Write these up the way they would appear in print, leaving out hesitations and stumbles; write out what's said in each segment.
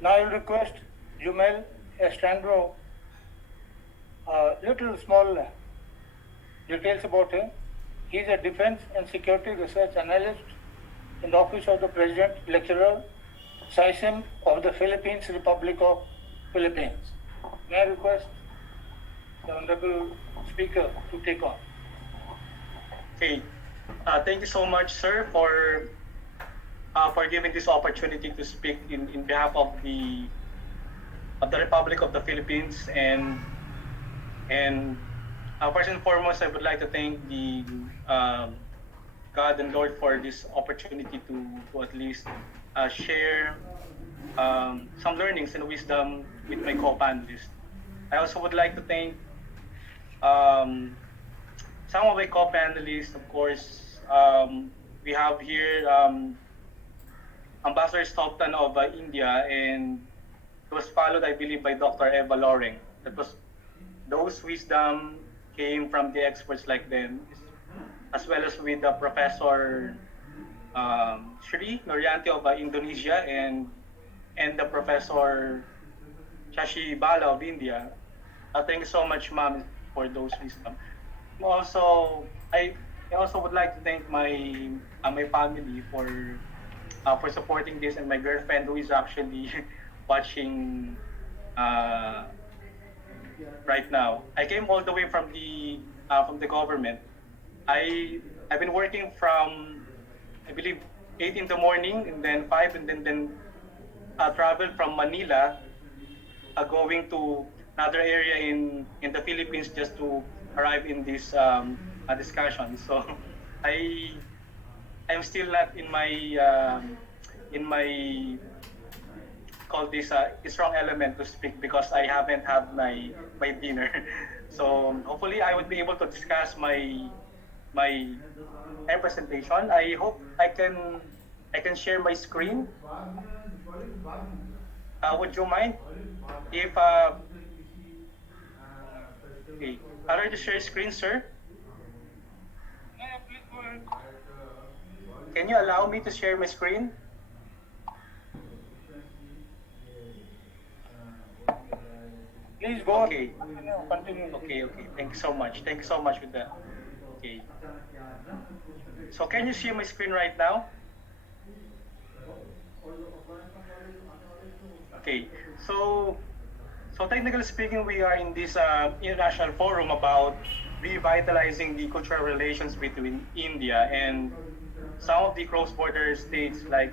Now I will request Jumel Estranero, little small details about him. He is a defense and security research analyst in the office of the President Lecturer, SISM of the Philippines, Republic of Philippines. May I request the Honorable Speaker to take on. Okay. Thank you so much, sir, for giving this opportunity to speak in behalf of the Republic of the Philippines. And first and foremost, I would like to thank the God and Lord for this opportunity to at least share some learnings and wisdom with my co-panelists. I also would like to thank um, some of my co-panelists. Of course, we have here Ambassador Stockton of India, and it was followed, I believe, by Dr. Eva Loring. That was those wisdom came from the experts like them, as well as with the Professor Sri Norianti of Indonesia, and the Professor Shashi Bala of India. Thank you so much, ma'am, for those wisdom. Also, I also would like to thank my family for supporting this, and my girlfriend who is actually watching uh, right now. I came all the way from the government. I I've been working from, I believe, 8 in the morning, and then 5, and then traveled from Manila, going to another area in the Philippines just to arrive in this discussion. So I I'm still not in my call this a strong element to speak because I haven't had my dinner. So hopefully I would be able to discuss my presentation. I hope I can share my screen. Would you mind if okay, I'll already share screen, sir? Yeah, please go ahead. Can you allow me to share my screen? Please go on. Okay. Continue. Okay. Thank you so much. Thank you so much with that. Okay. So can you see my screen right now? Okay. So technically speaking, we are in this international forum about revitalizing the cultural relations between India and some of the cross-border states, like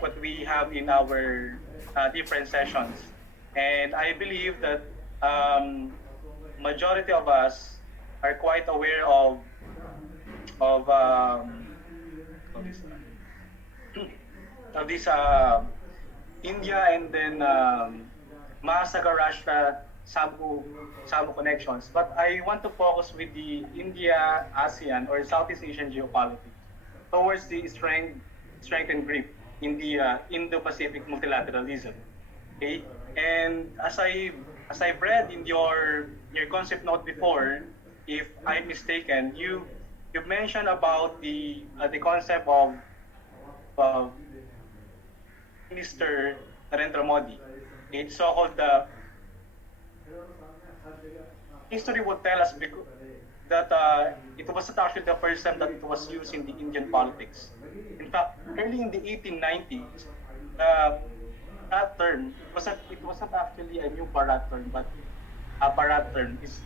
what we have in our different sessions. And I believe that majority of us are quite aware of of this of this India, and then Mahasagar, Rashtra, Samooh connections. But I want to focus with the India, ASEAN, or Southeast Asian geopolitics towards the strength and grip in the Indo-Pacific multilateralism. Okay, and as I've read in your concept note before, if I'm mistaken, you mentioned about the concept of Minister Narendra Modi. It's so-called the history would tell us that it wasn't actually the first time that it was used in the Indian politics. In fact, early in the 1890s, uh, that term it wasn't actually a new Bharat term, but a Bharat term is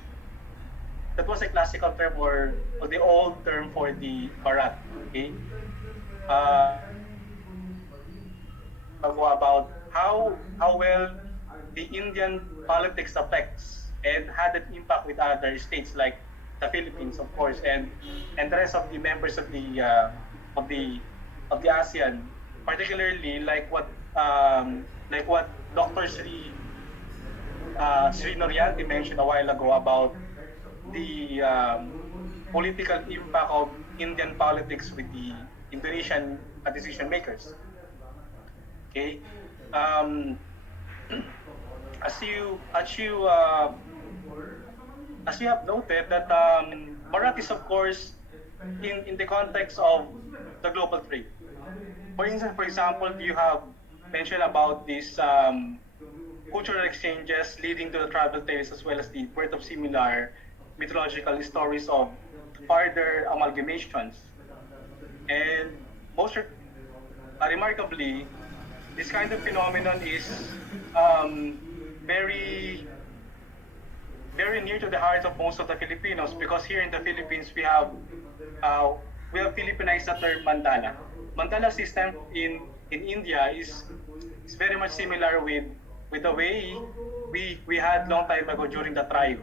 that was a classical term, or the old term for the Bharat. Okay, about how well the Indian politics affects and had an impact with other states like the Philippines, of course, and the rest of the members of the of the ASEAN, particularly like what Dr. Sri Norianti mentioned a while ago about the political impact of Indian politics with the Indonesian decision makers. Okay, um, as you as you uh, as you have noted that Bharat is of course in the context of the global trade. For instance, for example, you have mentioned about these cultural exchanges leading to the travel tales as well as the birth of similar mythological stories of further amalgamations. And remarkably, this kind of phenomenon is um, very very near to the hearts of most of the Filipinos because here in the Philippines uh, we have Filipinized the term mandala. Mandala system in India is very much similar with the way we had long time ago during the tribe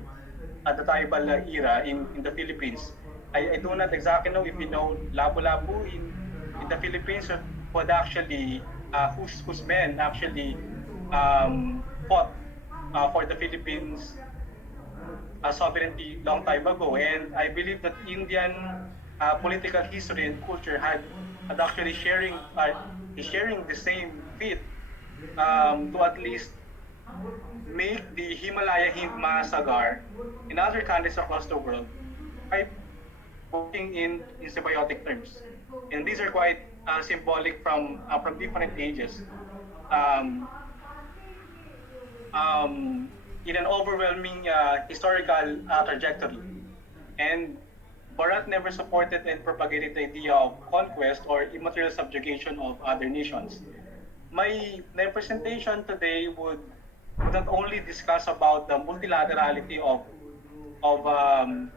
at the tribal era in the Philippines. I do not exactly know if you know Lapu-Lapu in the Philippines would actually whose men actually fought for the Philippines sovereignty long time ago. And I believe that Indian political history and culture had actually is sharing the same feat to at least make the Himalaya Hind Mahasagar in other countries across the world by working in symbiotic terms. And these are quite symbolic from different ages. Um, in an overwhelming historical trajectory. And Bharat never supported and propagated the idea of conquest or immaterial subjugation of other nations. My presentation today would not only discuss about the multilaterality of um,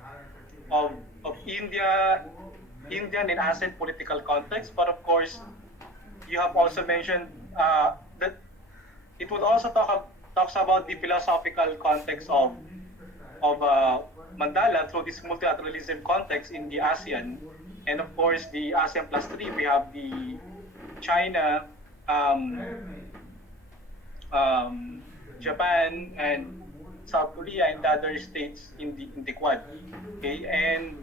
of of Indian and ASEAN political context, but of course you have also mentioned that it would also talks about the philosophical context of Mandala through this multilateralism context in the ASEAN, and of course the ASEAN plus three. We have the China, um, um, Japan, and South Korea, and the other states in the Quad. Okay, and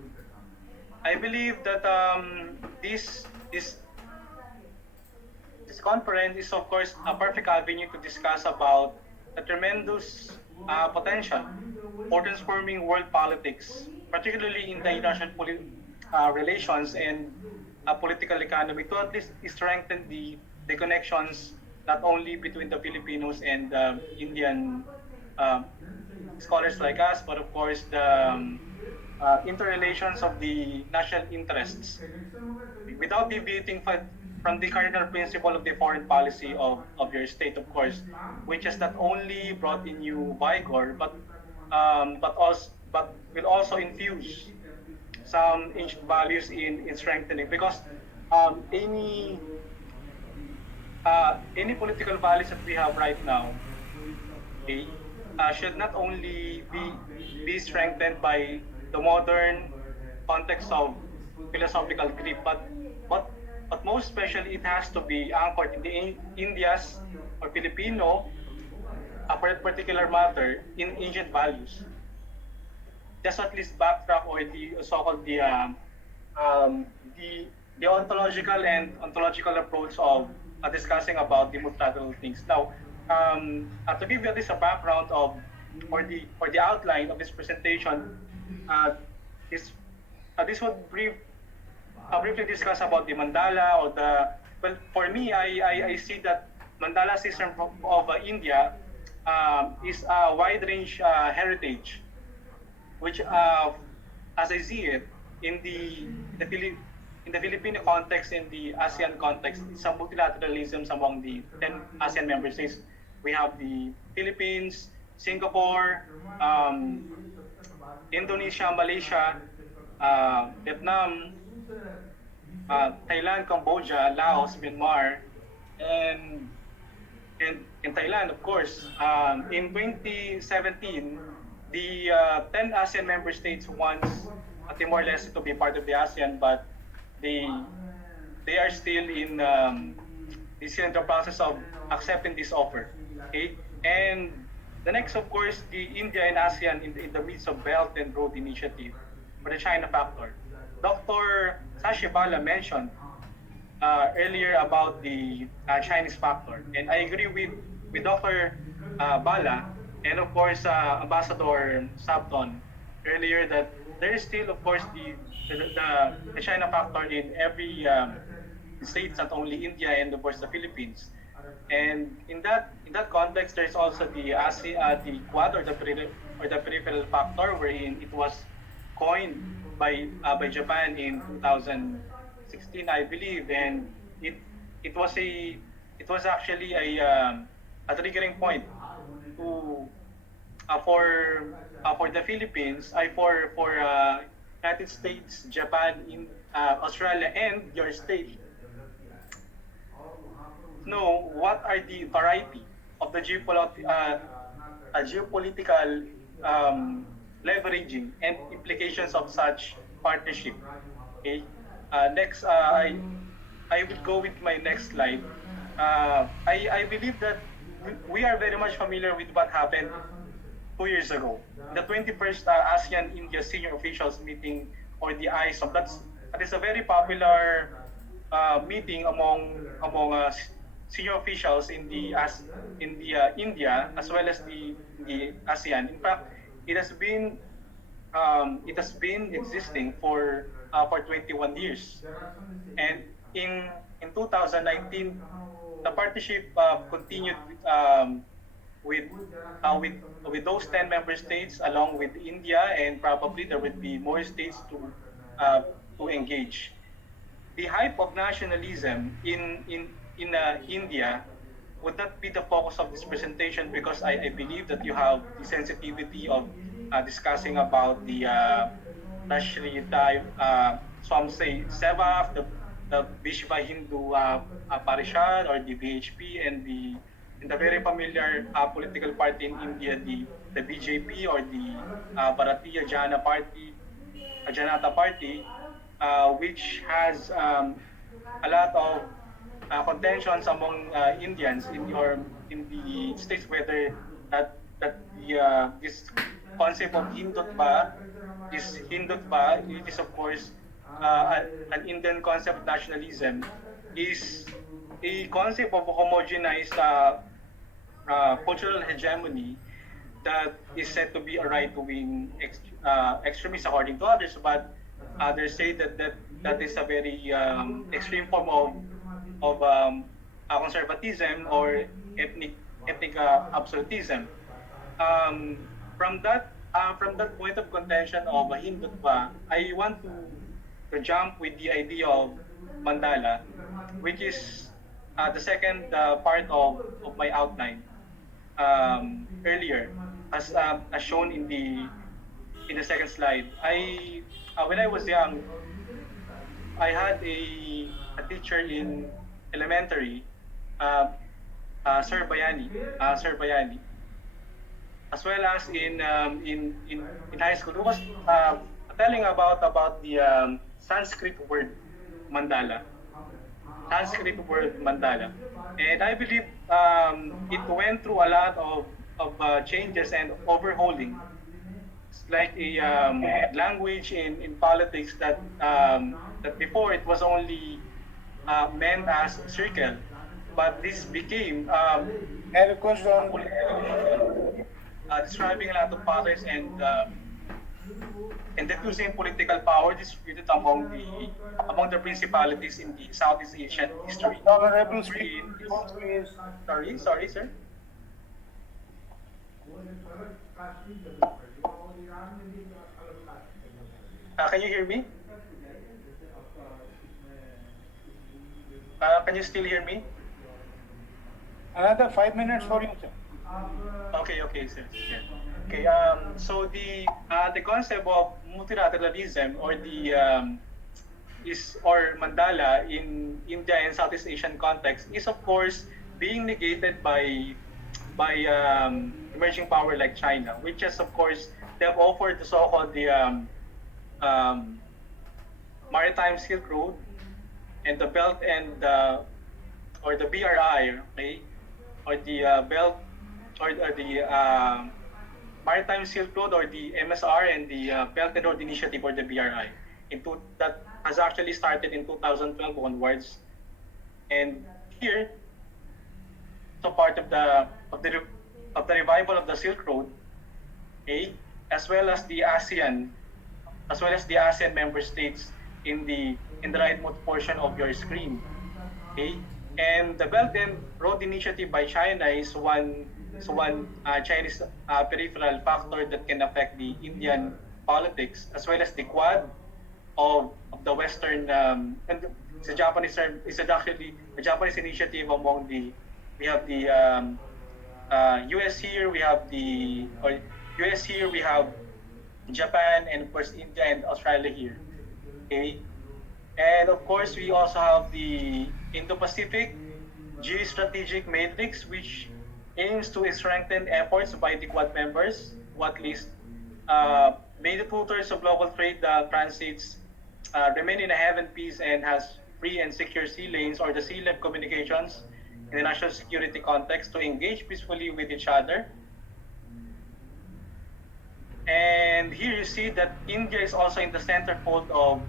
I believe that this conference is, of course, a perfect avenue to discuss about the tremendous potential for transforming world politics, particularly in the international relations and political economy, to at least strengthen the connections not only between the Filipinos and Indian um, scholars like us, but of course the interrelations of the national interests without deviating from the cardinal principle of the foreign policy of your state, of course, which has not only brought in new vigor, but will also infuse some ancient values in strengthening because any any political values that we have right now, okay, should not only be strengthened by the modern context of philosophical grip, but but most especially it has to be anchored in the India's or Filipino, for a particular matter, in ancient values. Just at least backtrack or the so-called um, the the ontological approach of discussing about the multilateral things. Now, to give you at least a background of or the outline of this presentation, uh, this this would briefly discuss about the mandala or the well. For me, I see that mandala system of India is a wide range heritage which, as I see it, in the Philip in the Filipino context, in the ASEAN context, some multilateralisms among the 10 ASEAN member states. We have the Philippines, Singapore, Indonesia, Malaysia, Vietnam, Thailand, Cambodia, Laos, Myanmar, and in Thailand, of course. In 2017, the 10 ASEAN member states wants Timor-Leste to be part of the ASEAN, but they they are still in the process of accepting this offer. Okay, and the next, of course, the India and ASEAN in the midst of Belt and Road Initiative for the China factor. Dr. Sashi Bala mentioned earlier about the Chinese factor, and I agree with Dr. Bala and of course Ambassador Sabton earlier that there is still, of course, the China factor in every states, not only India and of course the Philippines. And in that context, there's also the the Quad or the peripheral factor, wherein it was coined by Japan in 2016, I believe, and it it was a it was actually a triggering point to for the Philippines, for United States, Japan, in Australia, and your state know what are the variety of the geopolitical leveraging and implications of such partnership. Okay. Next, I will go with my next slide. I believe that we are very much familiar with what happened 2 years ago. The 21st ASEAN India Senior Officials Meeting, or the ISOM. That is a very popular meeting among senior officials in the India, as well as the ASEAN. In fact, it has been existing for 21 years, and in 2019, the partnership continued with with those 10 member states, along with India, and probably there would be more states uh, to engage. The hype of nationalism in India would not be the focus of this presentation, because I believe that you have the sensitivity of discussing about the Rashtra, some say Sevak, the Vishva Hindu Parishad, or the VHP, and the very familiar political party in India, the BJP, or the Bharatiya Janata Party, which has a lot of contentions among Indians in the states, whether that this concept of Hindutva, it is of course an Indian concept of nationalism, is a concept of homogenized cultural hegemony that is said to be a right-wing extremist according to others, but others say that is a very extreme form of conservatism, or ethnic absolutism. Um, from that point of contention of Hindutva, I want to jump with the idea of Mandala, which is the second part of my outline earlier, as shown in the second slide. When I was young, I had a teacher in elementary, uh, Sir Bayani, as well as in high school, who was telling about the Sanskrit word mandala. Sanskrit word mandala. And I believe it went through a lot of changes and overhauling. It's like a language in politics that before it was only meant as circle, but this became I request a on political, describing a lot of patterns and diffusing political power distributed among the principalities in the Southeast Asian history. honorable speaker, Wherein please. sorry, sir. Can you hear me? Can you still hear me? Another 5 minutes for you, sir. Okay, sir. Yeah. Okay. So the concept of multilateralism, or the or mandala in India and Southeast Asian context, is of course being negated by emerging power like China, which is of course they have offered the so-called the um, maritime Silk Road, and the Belt and or the BRI, okay, or the Belt, or the Maritime Silk Road, or the MSR, and the Belt and Road Initiative, or the BRI, that has actually started in 2012 onwards. And here, so part of the revival of the Silk Road, okay, as well as the ASEAN member states in the rightmost portion of your screen. Okay, And the Belt and Road Initiative by China is one Chinese peripheral factor that can affect the Indian politics, as well as the Quad of the Western and it's a Japanese term. It's actually a Japanese initiative among the we have the US here, we have the or US here, we have Japan, and of course India and Australia here. Okay, and of course we also have the Indo-Pacific geostrategic matrix, which aims to strengthen efforts by the Quad members, Quad list. May the two-thirds of global trade transits remain in a heaven peace and has free and secure sea lanes or the sea left communications in the national security context to engage peacefully with each other. And here you see that India is also in the center fold of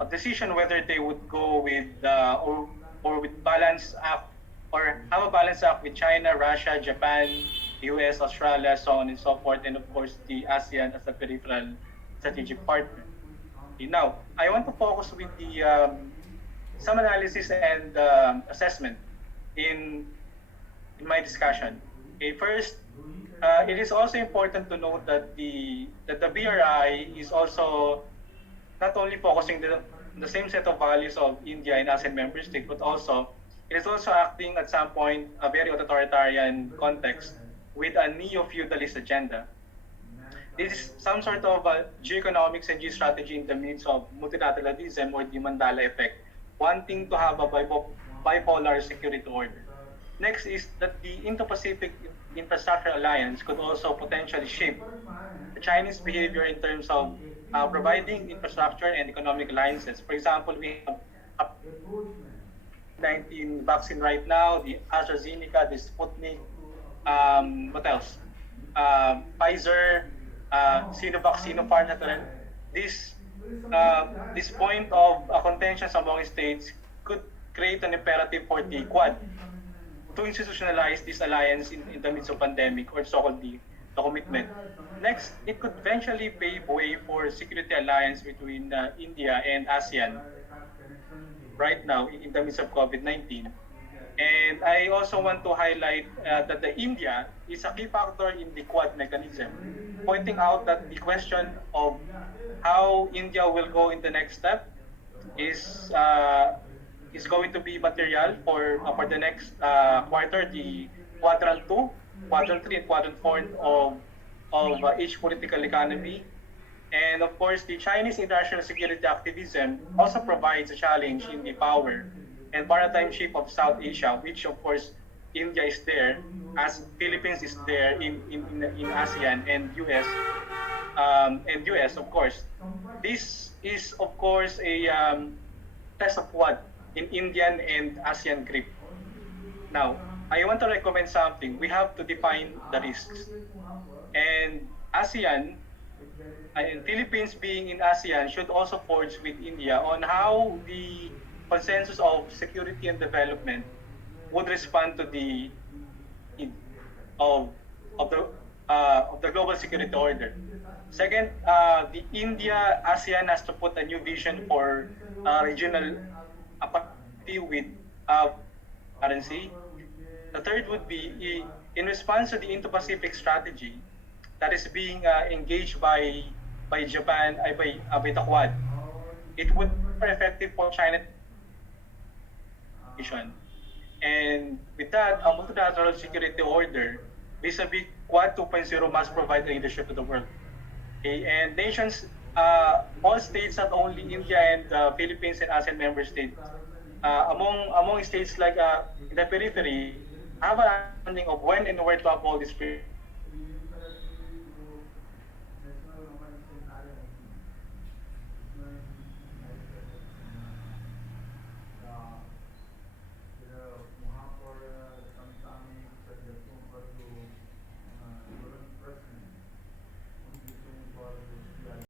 a decision whether they would go with or with balance act or have a balance act with China, Russia, Japan, US, Australia, so on and so forth, and of course the ASEAN as a peripheral strategic partner. Okay, now, I want to focus with the some analysis and assessment in my discussion. Okay, first, it is also important to note that the BRI is also not only focusing the same set of values of India and ASEAN member states, but also it is also acting at some point a very authoritarian context with a neo-feudalist agenda. This is some sort of geoeconomics and geostrategy in the midst of multilateralism or the Mandela effect, wanting to have a bipolar security order. Next is that the Indo-Pacific Infrastructure Alliance could also potentially shape the Chinese behavior in terms of providing infrastructure and economic alliances. For example, we have a COVID-19 vaccine right now, the AstraZeneca, the Sputnik, what else? Pfizer, Sinovac, Sinopharm. This this point of contention among states could create an imperative for the Quad to institutionalize this alliance in the midst of pandemic or so-called the commitment. Next, it could eventually pave way for security alliance between India and ASEAN right now in the midst of COVID-19. And I also want to highlight that the India is a key factor in the Quad mechanism, pointing out that the question of how India will go in the next step is is going to be material for the next quarter, the quadrant two, quadrant three, and quadrant four of each political economy. And of course, the Chinese international security activism also provides a challenge in the power and maritime ship of South Asia, which of course India is there, as Philippines is there in ASEAN and US of course. This is of course a test of what in Indian and ASEAN grip. Now, I want to recommend something. We have to define the risks. And ASEAN and Philippines being in ASEAN should also forge with India on how the consensus of security and development would respond to the need of of the global security order. Second, the India ASEAN has to put a new vision for regional capacity with currency. The third would be in response to the Indo-Pacific strategy that is being engaged by Japan, by the Quad. It would be more effective for China nation. And with that, a multilateral security order vis-a-vis Quad 2.0 must provide leadership to the world. Okay? And nations, all states, not only India and Philippines and ASEAN member states, among states like in the periphery, have an understanding of when and where to uphold this principle.